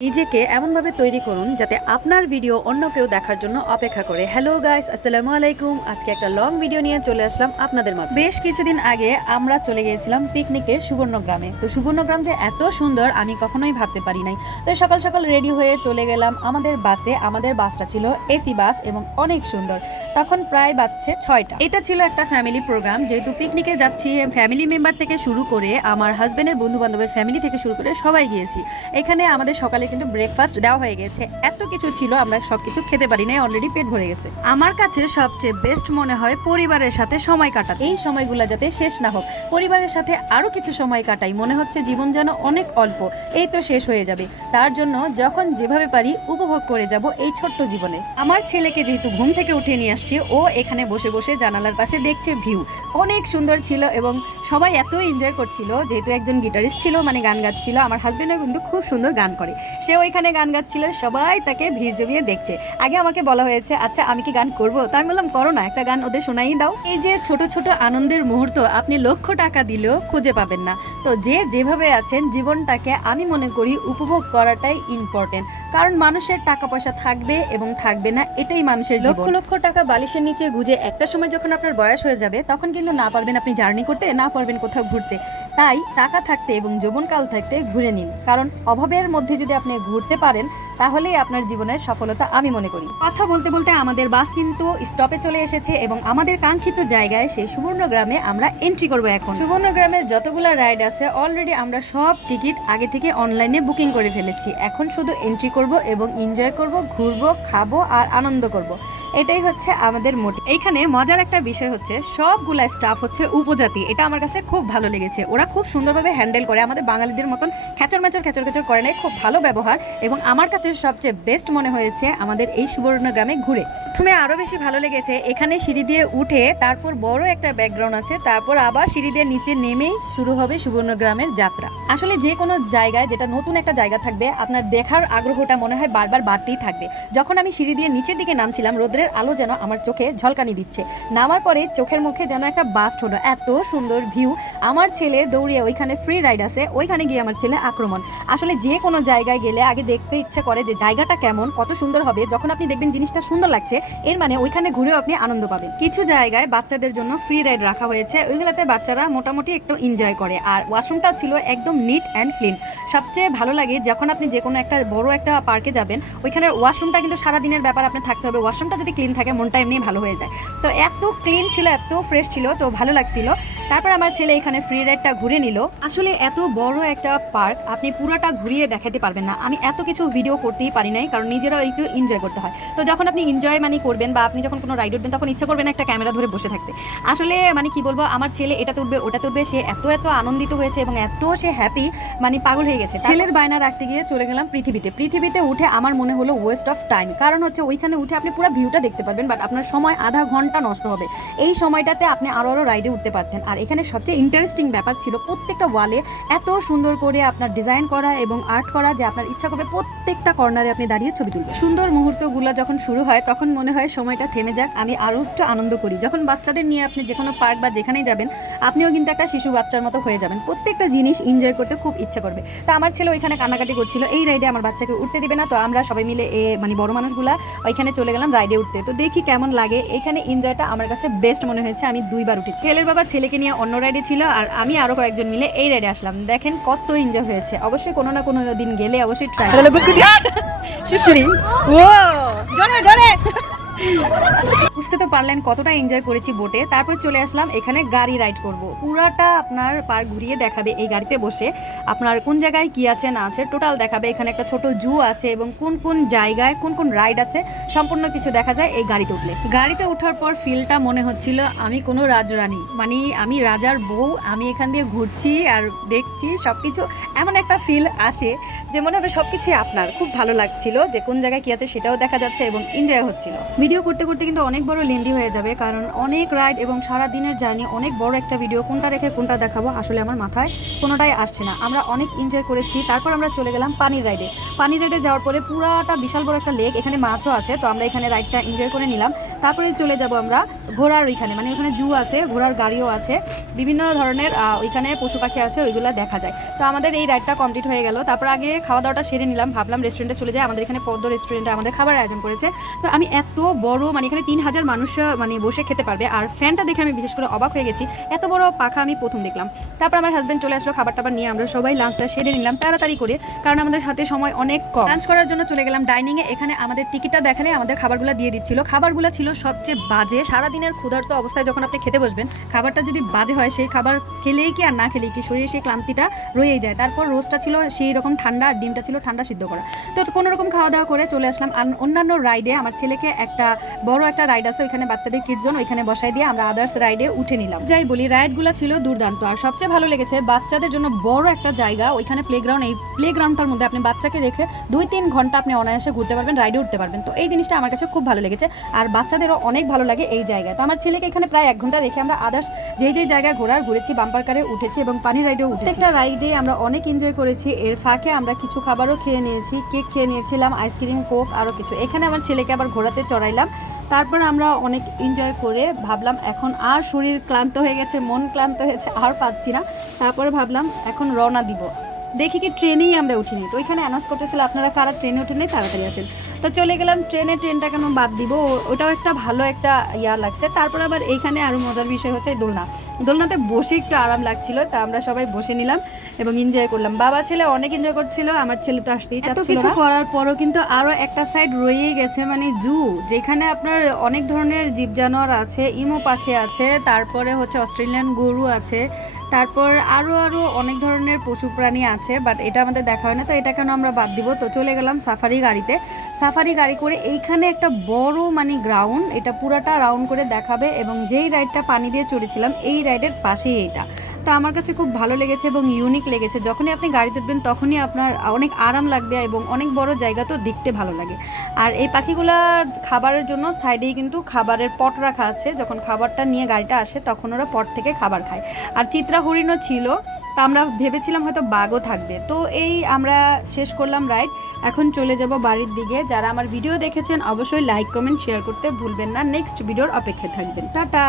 নিজেকে এমনভাবে তৈরি করুন যাতে আপনার ভিডিও অন্য কেউ দেখার জন্য অপেক্ষা করে। হ্যালো গাইস, আসসালামু আলাইকুম। আজকে একটা লং ভিডিও নিয়ে চলে আসলাম আপনাদের মাঝে। বেশ কিছুদিন আগে আমরা চলে গিয়েছিলাম পিকনিকে সুবর্ণগ্রামে। তো সুবর্ণগ্রাম যে এত সুন্দর আমি কখনোই ভাবতে পারি নাই। তো সকাল সকাল রেডি হয়ে চলে গেলাম আমাদের বাসে। আমাদের বাসটা ছিল এসি বাস এবং অনেক সুন্দর। তখন প্রায় বাজছে 6টা। এটা ছিল একটা ফ্যামিলি প্রোগ্রাম। যেহেতু পিকনিকে যাচ্ছি, ফ্যামিলি মেম্বার থেকে শুরু করে আমার হাজবেন্ডের বন্ধু বান্ধবের ফ্যামিলি থেকে শুরু করে সবাই গিয়েছি। এখানে আমাদের সকালে কিন্তু ব্রেকফাস্ট দেওয়া হয়ে গেছে। এত কিছু ছিল, আমরা সবকিছু খেতে পারি নাই, অলরেডি পেট ভরে গেছে। আমার কাছে সবচেয়ে বেস্ট মনে হয় পরিবারের সাথে সময় কাটাতে। এই সময়গুলো যাতে শেষ না হোক, পরিবারের সাথে আরো কিছু সময় কাটাই। মনে হচ্ছে জীবন যেন অনেক অল্প, এই তো শেষ হয়ে যাবে। তার জন্য যখন যেভাবে পারি উপভোগ করে যাব এই ছোট্ট জীবনে। আমার ছেলেকে যেহেতু ঘুম থেকে উঠিয়ে নিয়ে আসছি, ও এখানে বসে বসে জানালার পাশে দেখছে ভিউ। অনেক সুন্দর ছিল এবং সবাই এত এনজয় করছিল। যেহেতু একজন গিটারিস্ট ছিল, মানে গান গাচ্ছিল। আমার হাজবেন্ডও কিন্তু খুব সুন্দর গান করে, সে ওইখানে গান গাচ্ছিল। সবাই তাকে ভিড় জমিয়ে দেখছে। আগে আমাকে বলা হয়েছে, আচ্ছা আমি কি গান করবো? তাই আমি বললাম করো না, একটা গান ওদের শোনাই দাও। এই যে ছোট ছোট আনন্দের মুহূর্ত আপনি লক্ষ টাকা দিলেও খুঁজে পাবেন না। তো যে যেভাবে আছেন, জীবনটাকে আমি মনে করি উপভোগ করাটাই ইম্পর্টেন্ট। কারণ মানুষের টাকা পয়সা থাকবে এবং থাকবে না, এটাই মানুষের জীবন। লক্ষ লক্ষ টাকা বালিশের নিচে গুজে একটা সময় যখন আপনার বয়স হয়ে যাবে, তখন কিন্তু না পারবেন আপনি জার্নি করতে, না পারবেন কোথাও ঘুরতে। তাই টাকা থাকতে এবং যৌবনকাল থাকতে ঘুরে নিন। কারণ অভাবের মধ্যে যদি আপনি ঘুরতে পারেন, তাহলেই আপনার জীবনের সফলতা আমি মনে করি। কথা বলতে বলতে আমাদের বাস কিন্তু স্টপে চলে এসেছে এবং আমাদের কাঙ্ক্ষিত জায়গায়, সেই সুবর্ণগ্রামে আমরা এন্ট্রি করব। এখন সুবর্ণগ্রামের যতগুলো রাইড আছে অলরেডি আমরা সব টিকিট আগে থেকে অনলাইনে বুকিং করে ফেলেছি। এখন শুধু এন্ট্রি করব এবং এনজয় করব, ঘুরবো, খাবো আর আনন্দ করব। এটাই হচ্ছে আমাদের মোটিভ। এইখানে মজার একটা বিষয় হচ্ছে সবগুলা স্টাফ হচ্ছে উপজাতি। এটা আমার কাছে খুব ভালো লেগেছে। ওরা খুব সুন্দরভাবে হ্যান্ডেল করে, আমাদের বাঙালিদের মতন খেচর খেচর করে নেয়। খুব ভালো ব্যবহার। এবং আমার কাছে সবচেয়ে বেস্ট মনে হয়েছে আমাদের এই সুবর্ণগ্রামে ঘুরে। প্রথমে আরো বেশি ভালো লেগেছে এখানে সিঁড়ি দিয়ে উঠে, তারপর বড় একটা ব্যাকগ্রাউন্ড আছে, তারপর আবার সিঁড়ি দিয়ে নিচে নেমেই শুরু হবে সুবর্ণগ্রামের যাত্রা। আসলে যে কোনো জায়গায় যেটা নতুন একটা জায়গা থাকবে, আপনার দেখার আগ্রহটা মনে হয় বারবার বাড়তেই থাকবে। যখন আমি সিঁড়ি দিয়ে নিচের দিকে নামছিলাম, রোদ্রের আলো যেন আমার চোখে ঝলকানি দিচ্ছে। নামার পরে চোখের মুখে যেন একটা বাস্ট হলো, এত সুন্দর ভিউ। আমার ছেলে দৌড়িয়ে, ওইখানে ফ্রি রাইড আছে, ওইখানে গিয়ে আমার ছেলে আক্রমণ। আসলে যে কোনো জায়গায় গেলে আগে দেখতে ইচ্ছে করে যে জায়গাটা কেমন, কত সুন্দর হবে। যখন আপনি দেখবেন জিনিসটা সুন্দর লাগছে, এর মানে ওইখানে ঘুরেও আপনি আনন্দ পাবেন। কিছু জায়গায় বাচ্চাদের জন্য ফ্রি রাইড রাখা হয়েছে, ওইগুলোতে বাচ্চারা মোটামুটি একটু এনজয় করে। আর ওয়াশরুমটা ছিল একদম নিট অ্যান্ড ক্লিন। সবচেয়ে ভালো লাগে যখন আপনি যে কোনো একটা বড় একটা পার্কে যাবেন, ওইখানে ওয়াশরুমটা কিন্তু সারাদিনের ব্যাপার, আপনার থাকতে হবে। ওয়াশরুমটা যদি ক্লিন থাকে, মনটা এমনি ভালো হয়ে যায়। তো এত ক্লিন ছিল, এত ফ্রেশ ছিল, তো ভালো লাগছিল। তারপর আমার ছেলে এখানে ফ্রি রাইডটা ঘুরে নিল। আসলে এত বড় একটা পার্ক আপনি পুরোটা ঘুরিয়ে দেখাতে পারবেন না। আমি এত কিছু ভিডিও করতেই পারি নাই, কারণ নিজেরাও একটু এনজয় করতে হয়। তো যখন আপনি এনজয় করবেন, বা আপনি যখন কোনো রাইড উঠবেন, তখন ইচ্ছা করবেন একটা ক্যামেরা ধরে বসে থাকতে। আসলে কি বলবো, আমার ছেলে এটা তুলবে ওটা তুলবে, সে এত আনন্দিত হয়েছে এবং এত সে হ্যাপি, পাগল হয়ে গেছে। ছেলের বায়না রাখতে গিয়ে চলে গেলাম পৃথিবীতে উঠে আমার মনে হলো ওয়েস্ট অফ টাইম। কারণ হচ্ছে ওইখানে উঠে আপনি পুরো ভিউটা দেখতে পারবেন, বাট আপনার সময় আধা ঘন্টা নষ্ট হবে। এই সময়টাতে আপনি আরো রাইডে উঠতে পারতেন। আর এখানে সবচেয়ে ইন্টারেস্টিং ব্যাপার ছিল, প্রত্যেকটা ওয়ালে এত সুন্দর করে আপনার ডিজাইন করা এবং আর্ট করা যে আপনার ইচ্ছা করবে প্রত্যেকটা কর্নারে আপনি দাঁড়িয়ে ছবি তুলবেন। সুন্দর মুহূর্তগুলো যখন শুরু হয়, তখন মনে হয় সময়টা থেমে যাক, আমি আরো একটু আনন্দ করি। যখন বাচ্চাদের নিয়ে আপনি যে কোনো পার্ক বা যেখানেই যাবেন, আপনিও কিন্তু একটা শিশু বাচ্চার মতো হয়ে যাবেন। প্রত্যেকটা জিনিস এনজয় করতে খুব ইচ্ছা করবে। তা আমার ছেলে ওইখানে কান্নাকাটি করছিল, এই রাইডে আমার বাচ্চাকে উঠতে দিবে না। তো আমরা সবাই মিলে বড় মানুষগুলা ওইখানে চলে গেলাম রাইডে উঠতে। তো দেখি কেমন লাগে। এখানে এনজয়টা আমার কাছে বেস্ট মনে হয়েছে। আমি 2বার উঠেছি। ছেলের বাবা ছেলেকে নিয়ে অন্য রাইডে ছিল, আর আমি আরো কয়েকজন মিলে এই রাইডে আসলাম। দেখেন কত এনজয় হয়েছে। অবশ্যই কোনো না কোনো দিন গেলে অবশ্যই ট্রাই। বুঝতে তো পারলেন কতটা এনজয় করেছি বোটে। তারপর চলে আসলাম এখানে গাড়ি রাইড করব। পুরাটা আপনার পার্ক ঘুরিয়ে দেখাবে এই গাড়িতে বসে। আপনার কোন জায়গায় কি আছে না আছে টোটাল দেখাবে। এখানে একটা ছোট জু আছে এবং কোন কোন জায়গায় কোন কোন রাইড আছে সম্পূর্ণ কিছু দেখা যায় এই গাড়িতে উঠলে। গাড়িতে ওঠার পর ফিলটা মনে হচ্ছিল আমি কোনো রাজরানী, আমি রাজার বউ। আমি এখান দিয়ে ঘুরছি আর দেখছি সবকিছু, এমন একটা ফিল আসে যে মনে হবে সবকিছুই আপনার। খুব ভালো লাগছিল যে কোন জায়গায় কি আছে সেটাও দেখা যাচ্ছে এবং এনজয় হচ্ছিল। ভিডিও করতে করতে কিন্তু অনেক বড় লেন্দি হয়ে যাবে, কারণ অনেক রাইড এবং সারা দিনের জার্নি, অনেক বড় একটা ভিডিও। কোনটা রেখে কোনটা দেখাবো আসলে আমার মাথায় কোনোটাই আসছে না। আমরা অনেক এনজয় করেছি। তারপর আমরা চলে গেলাম পানির রাইডে যাওয়ার পরে পুরাটা বিশাল বড় একটা লেক, এখানে মাছও আছে। তো আমরা এখানে রাইডটা এনজয় করে নিলাম। তারপরে চলে যাব আমরা ঘোড়ার ওইখানে, মানে ওইখানে জু আছে, ঘোড়ার গাড়িও আছে, বিভিন্ন ধরনের ওইখানে পশু পাখি আছে, ওইগুলো দেখা যায়। তো আমাদের এই রাইডটা কমপ্লিট হয়ে গেল। তারপর আগে খাওয়া দাওয়াটা সেরে নিলাম, ভাবলাম রেস্টুরেন্টে চলে যায়। আমাদের এখানে পদ্ম রেস্টুরেন্টে আমাদের খাবার আয়োজন করেছে। তো আমি এত বড়, মানে এখানে 3000 মানুষ মানে বসে খেতে পারবে। আর ফ্যানটা দেখে আমি বিশেষ করে অবাক হয়ে গেছি, এত বড় পাখা আমি প্রথম দেখলাম। তারপর আমার হাজব্যান্ড চলে আসলো, খাবার টাবার নিয়ে আমরা সবাই লাঞ্চটা সেরে নিলাম তাড়াতাড়ি করে, কারণ আমাদের হাতে সময় অনেক কম। লাঞ্চ করার জন্য চলে গেলাম ডাইনিংয়ে। এখানে আমাদের টিকিটটা দেখালে আমাদের খাবারগুলো দিয়ে দিচ্ছিল। খাবারগুলো ছিল সবচেয়ে বাজে। সারাদিনের ক্ষুধার্ত অবস্থায় যখন আপনি খেতে বসবেন, খাবারটা যদি বাজে হয়, সেই খাবার খেলেই কি আর না খেলেই কি শরীরে সেই ক্লান্তিটা রয়েই যায়। তারপর রোস্টটা ছিল সেই রকম ঠান্ডা, আর ডিমটা ছিল ঠান্ডা সিদ্ধ করা। তো কোনো রকম খাওয়া দাওয়া করে চলে আসলাম অন্যান্য রাইডে। আমার ছেলেকে একটা বড় একটা রাইড আছে ওইখানে, বাচ্চাদের কিডস জোন, ওইখানে বসাই দিয়ে আমরা আদার্স রাইডে উঠে নিলাম। যাই বলি, রাইডগুলো ছিল দুর্দান্ত। আর সবচেয়ে ভালো লেগেছে বাচ্চাদের জন্য বড় একটা জায়গা ওইখানে, প্লেগ্রাউন্ড। এই প্লেগ্রাউন্ডটার মধ্যে আপনি বাচ্চাকে রেখে 2-3 ঘন্টা আপনি অনায়াসে ঘুরতে পারবেন, রাইডে উঠতে পারবেন। তো এই জিনিসটা আমার কাছে খুব ভালো লেগেছে, আর বাচ্চাদেরও অনেক ভালো লাগে এই জায়গায়। তো আমার ছেলেকে এখানে প্রায় 1 ঘন্টা রেখে আমরা আদার্স যেই জায়গায় ঘুরেছি, বাম্পার কারে উঠেছি এবং পানি রাইডেও উঠেছি। একটা রাইডে আমরা অনেক এনজয় করেছি। এর ফাঁকে আমরা কিছু খাবারও খেয়ে নিয়েছি, কেক খেয়ে নিয়েছিলাম, আইসক্রিম, কোক, আরও কিছু। এখানে আমার ছেলেকে আবার ঘোরাতে চড়াইলাম। তারপর আমরা অনেক এনজয় করে ভাবলাম এখন আর শরীর ক্লান্ত হয়ে গেছে, মন ক্লান্ত হয়েছে, আর পাচ্ছি না। তারপরে ভাবলাম এখন রওনা দিব। দেখি কি ট্রেনেই আমরা উঠিনি। তো ওইখানে অ্যানাউন্স করতেছিল আপনারা কারা ট্রেনে উঠে নেই তাড়াতাড়ি আসেন। তো চলে গেলাম ট্রেনে। ট্রেনটা কেন বাদ দিব, ওটাও একটা ভালো একটা লাগছে। তারপর আবার এইখানে আরও মজার বিষয় হচ্ছে দোলনাতে বসে একটু আরাম লাগছিল। তা আমরা সবাই বসে নিলাম এবং এনজয় করলাম। বাবা ছেলে অনেক এনজয় করছিল, আমার ছেলে তো আসতেই চাচ্ছিল। কিছু করার পরও কিন্তু আরও একটা সাইড রয়েই গেছে, মানে জু, যেখানে আপনার অনেক ধরনের জীব জানোয়ার আছে, ইমো পাখি আছে, তারপরে হচ্ছে অস্ট্রেলিয়ান গরু আছে, তারপর আরও অনেক ধরনের পশু প্রাণী আছে। বাট এটা আমাদের দেখা হয় না, তো এটা কেন আমরা বাদ দিব। তো চলে গেলাম সাফারি গাড়িতে। সাফারি গাড়ি করে এইখানে একটা বড় মানে গ্রাউন্ড, এটা পুরাটা রাউন্ড করে দেখাবে। এবং যেই রাইডটা পানি দিয়ে চড়েছিলাম এই রাইডের পাশেই এটা। তো আমার কাছে খুব ভালো লেগেছে এবং ইউনিক লেগেছে। যখনই আপনি গাড়িতে উঠবেন তখনই আপনার অনেক আরাম লাগবে এবং অনেক বড় জায়গা, তো দেখতে ভালো লাগে। আর এই পাখিগুলা খাবারের জন্য সাইডেই কিন্তু খাবারের পট রাখা আছে। যখন খাবারটা নিয়ে গাড়িটা আসে তখন ওরা পট থেকে খাবার খায়। আর চিত্রা হরিণও ছিল। তা আমরা ভেবেছিলাম হয়তো বাঘও থাকবে। তো এই আমরা শেষ করলাম রাইড, এখন চলে যাব বাড়ির দিকে। যারা আমার ভিডিও দেখেছেন অবশ্যই লাইক, কমেন্ট, শেয়ার করতে ভুলবেন না। নেক্সট ভিডিওর অপেক্ষায় থাকবেন। টাটা।